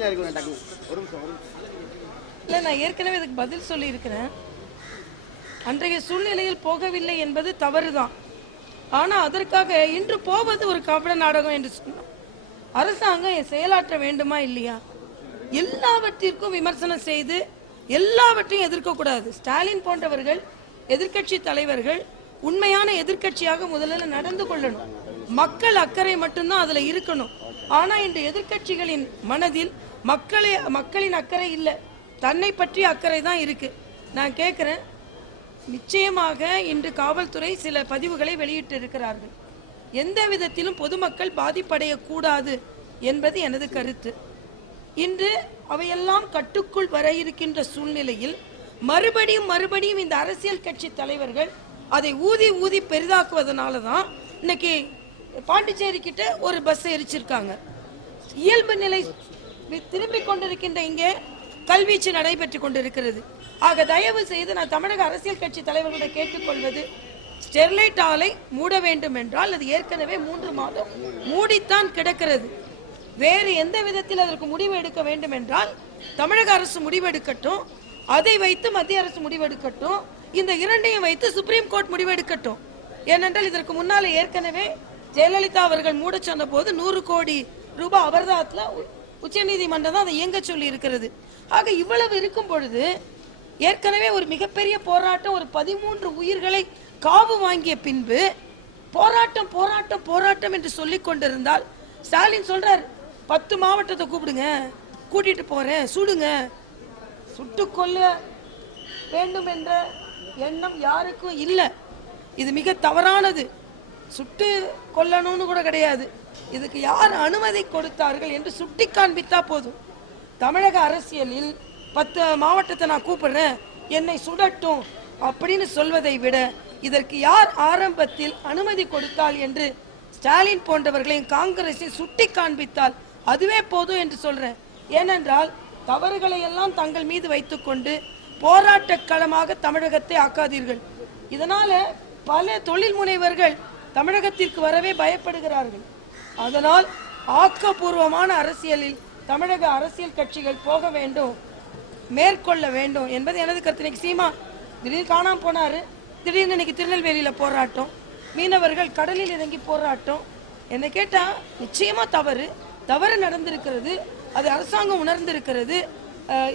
கீழே இருக்கு டக்கு. ஒரு நிமிஷம் ஒரு நிமிஷம். இல்லை நான் ஏற்கனவே இதுக்கு பதில் சொல்லியிருக்கிறேன். அன்றைய சூழ்நிலையில் போகவில்லை என்பது தவறுதான். ஆனால் அதற்காக இன்று போவது ஒரு கபட நாடகம் என்று சொன்னோம். அரசாங்கம் செயலாற்ற வேண்டுமா இல்லையா? எல்லாவற்றிற்கும் விமர்சனம் செய்து எல்லாவற்றையும் எதிர்க்கக்கூடாது. ஸ்டாலின் போன்றவர்கள் எதிர்க்கட்சி தலைவர்கள் உண்மையான எதிர்க்கட்சியாக முதல்ல நடந்து கொள்ளணும். மக்கள் அக்கறை மட்டும்தான் அதில் இருக்கணும். ஆனால் இன்று எதிர்க்கட்சிகளின் மனதில் மக்களே மக்களின் அக்கறை இல்லை. தன்னை பற்றிய அக்கறை தான் இருக்கு. நான் கேட்குறேன் நிச்சயமாக இன்று காவல்துறை சில பதிவுகளை வெளியிட்டு இருக்கிறார்கள் எந்த விதத்திலும் பொதுமக்கள் பாதிப்படையக்கூடாது என்பது எனது கருத்து. இன்று அவையெல்லாம் கட்டுக்குள் வர இருக்கின்ற சூழ்நிலையில் மறுபடியும் மறுபடியும் இந்த அரசியல் கட்சி தலைவர்கள் அதை ஊதி ஊதி பெரிதாக்குவதனால தான் இன்னைக்கு பாண்டிச்சேரி கிட்ட ஒரு பஸ் எரிச்சிருக்காங்க இயல்பு நிலை திரும்பிக் கொண்டிருக்கின்ற இங்கே கல்வீச்சு நடைபெற்று கொண்டிருக்கிறது. ஆக தயவு செய்து நான் தமிழக அரசியல் கட்சி தலைவர்களிடம் கேட்டுக்கொள்வது ஸ்டெர்லைட் ஆலை மூட வேண்டும் என்றால் அது ஏற்கனவே மூன்று மாதம் மூடித்தான் கிடக்கிறது. வேறு எந்த விதத்தில் அதற்கு முடிவு எடுக்க வேண்டும் என்றால் தமிழக அரசு முடிவெடுக்கட்டும் அதை வைத்து மத்திய அரசு முடிவெடுக்கட்டும் இந்த இரண்டையும் வைத்து சுப்ரீம் கோர்ட் முடிவெடுக்கட்டும் ஏனென்றால் இதற்கு முன்னால் ஏற்கனவே ஜெயலலிதா அவர்கள் மூட சொன்ன போது நூறு கோடி ரூபாய் அபர்தாத்தில் உச்சநீதிமன்றம் தான் அதை இயங்க சொல்லி இருக்கிறது ஆக இவ்வளவு இருக்கும் பொழுது ஏற்கனவே ஒரு மிகப்பெரிய போராட்டம் ஒரு பதிமூன்று உயிர்களை காவு வாங்கிய பின்பு போராட்டம் போராட்டம் போராட்டம் என்று சொல்லி கொண்டிருந்தால் ஸ்டாலின் சொல்றார் பத்து மாவட்டத்தை கூப்பிடுங்க கூட்டிட்டு போறேன் சுடுங்க சுட்டு கொல்ல வேண்டும் என்ற எண்ணம் யாருக்கும் இல்லை. இது மிக தவறானது. சுட்டு கொல்லணும்னு கூட கிடையாது. இதுக்கு யார் அனுமதி கொடுத்தார்கள் என்று சுட்டி காண்பித்தா போதும். தமிழக அரசியலில் பத்து மாவட்டத்தை நான் கூப்பிடுறேன். என்னை சுடட்டும் அப்படின்னு சொல்வதை விட இதற்கு யார் ஆரம்பத்தில் அனுமதி கொடுத்தால் என்று ஸ்டாலின் போன்றவர்களையும் காங்கிரஸை சுட்டி காண்பித்தால் அதுவே போதும் என்று சொல்றேன். ஏனென்றால் தவறுகளை எல்லாம் தங்கள் மீது வைத்துக்கொண்டு போராட்ட களமாக தமிழகத்தை ஆக்காதீர்கள். இதனால பல தொழில் முனைவர்கள் தமிழகத்திற்கு வரவே பயப்படுகிறார்கள். அதனால் ஆக்கப்பூர்வமான அரசியலில் தமிழக அரசியல் கட்சிகள் போக வேண்டும் மேற்கொள்ள வேண்டும் என்பது எனது கருத்து. இன்னைக்கு சீமா திடீர்னு காணாம போனாரு. திடீர்னு இன்னைக்கு திருநெல்வேலியில் போராட்டம். மீனவர்கள் கடலில் இறங்கி போராட்டம். என்னை கேட்டால் நிச்சயமாக தவறு. தவறு நடந்திருக்கிறது. அது அரசாங்கம் உணர்ந்திருக்கிறது.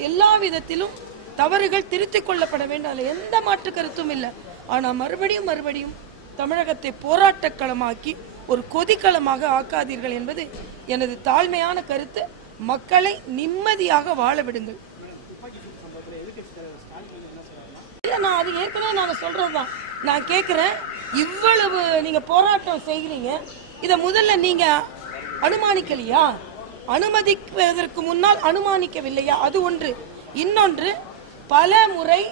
எல்லா விதத்திலும் தவறுகள் திருத்திக் கொள்ளப்பட வேண்டும். அதில் எந்த மாற்று கருத்தும் இல்லை. ஆனால் மறுபடியும் மறுபடியும் தமிழகத்தை போராட்டக் களமாக்கி ஒரு கொதிக்களமாக ஆக்காதீர்கள் என்பது எனது தாழ்மையான கருத்து. மக்களை நிம்மதியாக வாழ விடுங்கள். நான் அது ஏற்கனவே நான் சொல்றதுதான். நான் கேட்கிறேன் இவ்வளவு நீங்க போராட்டம் செய்கிறீங்க. இதை முதல்ல நீங்க அனுமானிக்கலையா? அனுமதிப்பதற்கு முன்னால் அனுமானிக்கவில்லையா? அது ஒன்று. இன்னொன்று பல முறை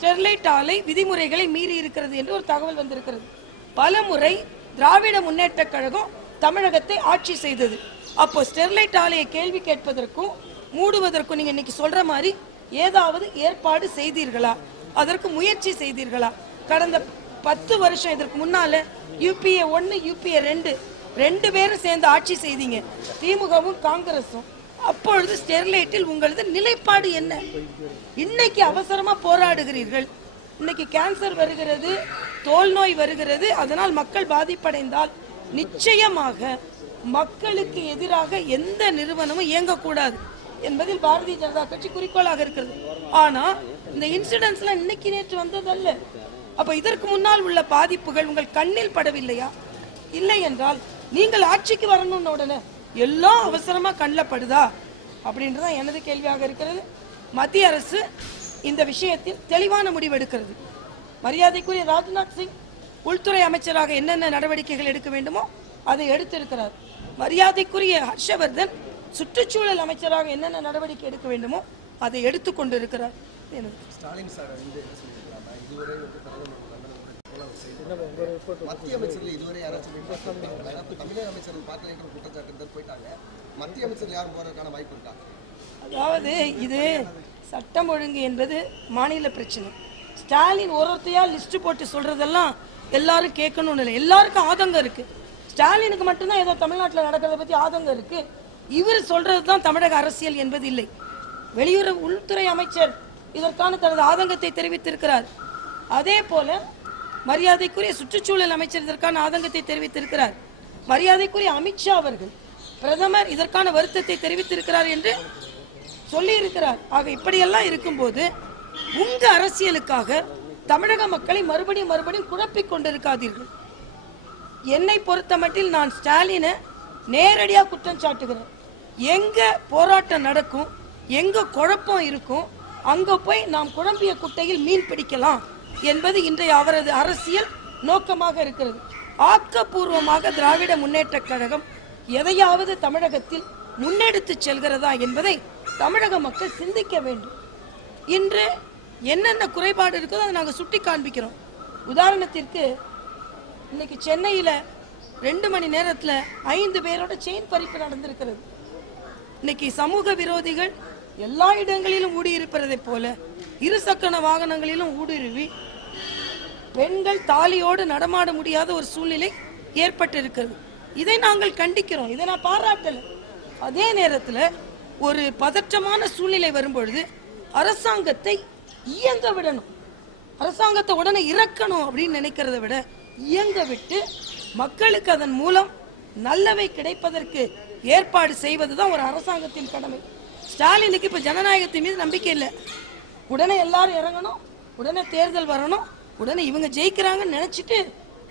ஸ்டெர்லைட் ஆலை விதிமுறைகளை மீறி இருக்கிறது என்று ஒரு தகவல் வந்திருக்கிறது. பல முறை திராவிட முன்னேற்ற கழகம் தமிழகத்தை ஆட்சி செய்தது. அப்போ ஸ்டெர்லைட் ஆலையை கேள்வி கேட்பதற்கும் மூடுவதற்கும் நீங்க இன்னைக்கு சொல்ற மாதிரி ஏதாவது ஏற்பாடு செய்தீர்களா? அதற்கு முயற்சி செய்தீர்களா? கடந்த பத்து வருஷம் இதற்கு முன்னால யூபிஏ ஒன்னு யூபிஏ ரெண்டு ரெண்டு பேரும் சேர்ந்து ஆட்சி செய்தீங்க. திமுகவும் காங்கிரஸும் அப்பொழுது ஸ்டெர்லைட்டில் உங்களது நிலைப்பாடு என்ன? இன்னைக்கு அவசரமா போராடுகிறீர்கள். இன்னைக்கு கேன்சர் வருகிறது தோல் நோய் வருகிறது அதனால் மக்கள் பாதிப்படைந்தால் நிச்சயமாக மக்களுக்கு எதிராக எந்த நிறுவனமும் இயங்கக்கூடாது என்பதில் பாரதிய ஜனதா கட்சி குறிக்கோளாக இருக்கிறது. ஆனா இந்த இன்சிடென்ட்ஸ்லாம் இன்னைக்கு நேற்று வந்ததல்ல. அப்ப இதற்கு முன்னால் உள்ள பாதிப்புகள் உங்கள் கண்ணில் படவில்லையா? இல்லை என்றால் நீங்கள் ஆட்சிக்கு வரணும்னு உடனே எல்லாம் அவசரமா கண்ணில் படுதா? அப்படின்றதான் எனது கேள்வியாக இருக்கிறது. மத்திய அரசு இந்த விஷயத்தில் தெளிவான முடிவு எடுக்கிறது மரியாதைக்குரிய ராஜ்நாத் சிங் உள்துறை அமைச்சராக என்னென்ன நடவடிக்கைகள் எடுக்க வேண்டுமோ அதை எடுத்திருக்கிறார். மரியாதைக்குரிய ஹர்ஷவர்தன் சுற்றுச்சூழல் அமைச்சராக என்னென்ன நடவடிக்கை எடுக்க வேண்டுமோ அதை எடுத்துக் கொண்டிருக்கிறார். மத்திய அமைச்சர்கள் இதுவரை யாராச்சும் போய் பார்த்திருக்காங்களா? அப்ப தமிழக அமைச்சர்கள் பார்க்கல என்ற குற்றச்சாட்டு இருந்தால் போயிட்டாங்க. மத்திய அமைச்சர்கள் யாரும் போறதுக்கான வாய்ப்பு இருக்கா? அதாவது இது சட்டம் ஒழுங்கு என்பது மாநில பிரச்சனை. ஸ்டாலின் ஒருத்தையா லிஸ்ட் போட்டு சொல்றதெல்லாம் எல்லாரும் கேட்கணும்னு இல்லை. எல்லாருக்கும் ஆதங்கம் இருக்கு. ஸ்டாலினுக்கு மட்டும்தான் ஏதோ தமிழ்நாட்டில் நடக்கிறத பத்தி ஆதங்கம் இருக்கு. இவர் சொல்றது தான் தமிழக அரசியல் என்பது இல்லை. வெளியுறவு உள்துறை அமைச்சர் இதற்கான தனது ஆதங்கத்தை தெரிவித்திருக்கிறார். அதே போல மரியாதைக்குரிய சுற்றுச்சூழல் அமைச்சர் இதற்கான ஆதங்கத்தை தெரிவித்திருக்கிறார். மரியாதைக்குரிய அமித்ஷா அவர்கள் பிரதமர் இதற்கான வருத்தத்தை தெரிவித்திருக்கிறார் என்று சொல்லி இருக்கிறார் ஆக இப்படியெல்லாம் இருக்கும்போது உங்க அரசியலுக்காக தமிழக மக்களை மறுபடியும் மறுபடியும் குழப்பிக் கொண்டிருக்காதீர்கள். என்னை பொறுத்தமட்டில் நான் ஸ்டாலினை நேரடியாக குற்றம் சாட்டுகிறேன். எங்க போராட்டம் நடக்கும் எங்க குழப்பம் இருக்கும் அங்க போய் நாம் குழம்பிய குட்டையில் மீன் பிடிக்கலாம் என்பது இன்றைய அவரது அரசியல் நோக்கமாக இருக்கிறது. ஆக்கப்பூர்வமாக திராவிட முன்னேற்றக் கழகம் எதையாவது தமிழகத்தில் முன்னெடுத்து செல்கிறதா என்பதை தமிழக மக்கள் சிந்திக்க வேண்டும். இன்று என்னென்ன குறைபாடு இருக்குதோ அதை நாங்கள் சுட்டி காண்பிக்கிறோம். உதாரணத்திற்கு இன்னைக்கு சென்னையில் ரெண்டு மணி நேரத்தில் ஐந்து பேரோட செயின் பறிப்பு நடந்திருக்கிறது. இன்னைக்கு சமூக விரோதிகள் எல்லா இடங்களிலும் ஊடுருப்பதை போல இருசக்கர வாகனங்களிலும் ஊடுருவி பெண்கள் தாலியோடு நடமாட முடியாத ஒரு சூழ்நிலை ஏற்பட்டிருக்கிறது. இதை நாங்கள் கண்டிக்கிறோம். இதை நான் பாராட்டல. அதே நேரத்தில் ஒரு பதற்றமான சூழ்நிலை வரும்பொழுது அரசாங்கத்தை இயங்க விடணும். அரசாங்கத்தை உடனே இறக்கணும் அப்படின்னு நினைக்கிறத விட இயங்க விட்டு மக்களுக்கு அதன் மூலம் நல்லவை கிடைப்பதற்கு ஏற்பாடு செய்வது தான் ஒரு அரசாங்கத்தின் கடமை. ஸ்டாலினுக்கு இப்போ ஜனநாயகத்தின் மீது நம்பிக்கை இல்லை. உடனே எல்லாரும் இறங்கணும் உடனே தேர்தல் வரணும் உடனே இவங்க ஜெயிக்கிறாங்கன்னு நினைச்சிட்டு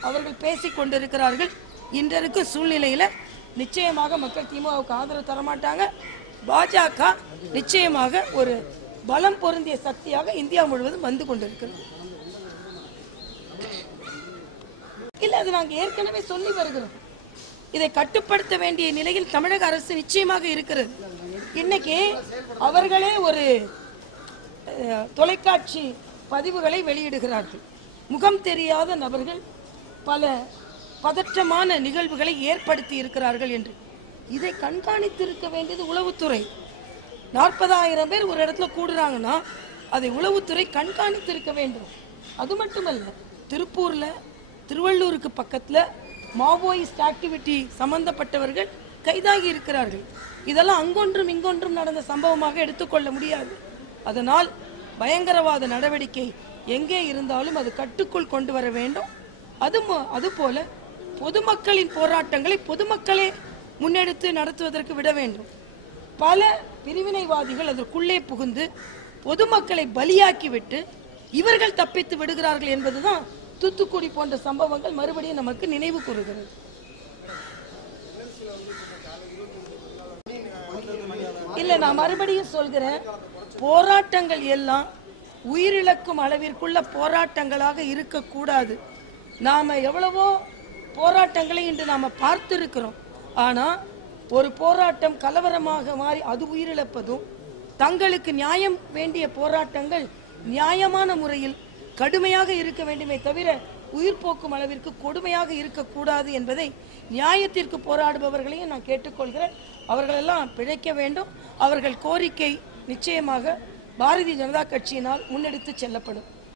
அவர்கள் பேசி கொண்டிருக்கிறார்கள். இன்று சூழ்நிலையில் நிச்சயமாக மக்கள் திமுகவுக்கு ஆதரவு தரமாட்டாங்க. பாஜக நிச்சயமாக ஒரு பலம் பொருந்திய சக்தியாக இந்தியா முழுவதும் வந்து கொண்டிருக்கிறது. இல்லை அது நாங்கள் ஏற்கனவே சொல்லி வருகிறோம். இதை கட்டுப்படுத்த வேண்டிய நிலையில் தமிழக அரசு நிச்சயமாக இருக்கிறது. இன்னைக்கு அவர்களே ஒரு தொலைக்காட்சி பதிவுகளை வெளியிடுகிறார்கள். முகம் தெரியாத நபர்கள் பல பதற்றமான நிகழ்வுகளை ஏற்படுத்தி இருக்கிறார்கள் என்று. இதை கண்காணித்திருக்க வேண்டியது உளவுத்துறை. நாற்பதாயிரம் பேர் ஒரு இடத்துல கூடுறாங்கன்னா அதை உளவுத்துறை கண்காணித்திருக்க வேண்டும். அது மட்டுமல்ல திருப்பூர்ல திருவள்ளூருக்கு பக்கத்துல மாவோயிஸ்ட் ஆக்டிவிட்டி சம்பந்தப்பட்டவர்கள் கைதாகி இருக்கிறார்கள். இதெல்லாம் அங்கொன்றும் இங்கொன்றும் நடந்த சம்பவமாக எடுத்துக்கொள்ள முடியாது. அதனால் பயங்கரவாத நடவடிக்கை எங்கே இருந்தாலும் அது கட்டுக்குள் கொண்டு வர வேண்டும். அது அதுபோல பொதுமக்களின் போராட்டங்களை பொதுமக்களே முன்னெடுத்து நடத்துவதற்கு விட வேண்டும். பல பிரிவினைவாதிகள் அதற்குள்ளே புகுந்து பொதுமக்களை பலியாக்கிவிட்டு இவர்கள் தப்பித்து விடுகிறார்கள் என்பதுதான் தூத்துக்குடி போன்ற சம்பவங்கள் மறுபடியும் நமக்கு நினைவு கூறுகிறது. இல்ல நான் மறுபடியும் சொல்கிறேன். போராட்டங்கள் எல்லாம் உயிரிழக்கும் அளவிற்குள்ள போராட்டங்களாக இருக்கக்கூடாது. நாம எவ்வளவோ போராட்டங்களை இன்று நாம பார்த்திருக்கிறோம். ஆனால் ஒரு போராட்டம் கலவரமாக மாறி அது உயிரிழப்பதும் தங்களுக்கு நியாயம் வேண்டிய போராட்டங்கள் நியாயமான முறையில் கடுமையாக இருக்க வேண்டுமே தவிர உயிர் போக்கும் அளவிற்கு கொடுமையாக இருக்கக்கூடாது என்பதை நியாயத்திற்கு போராடுபவர்களையும் நான் கேட்டுக்கொள்கிறேன். அவர்களெல்லாம் பிழைக்க வேண்டும். அவர்கள் கோரிக்கை நிச்சயமாக பாரதிய ஜனதா கட்சியினால் முன்னெடுத்து செல்லப்படும்.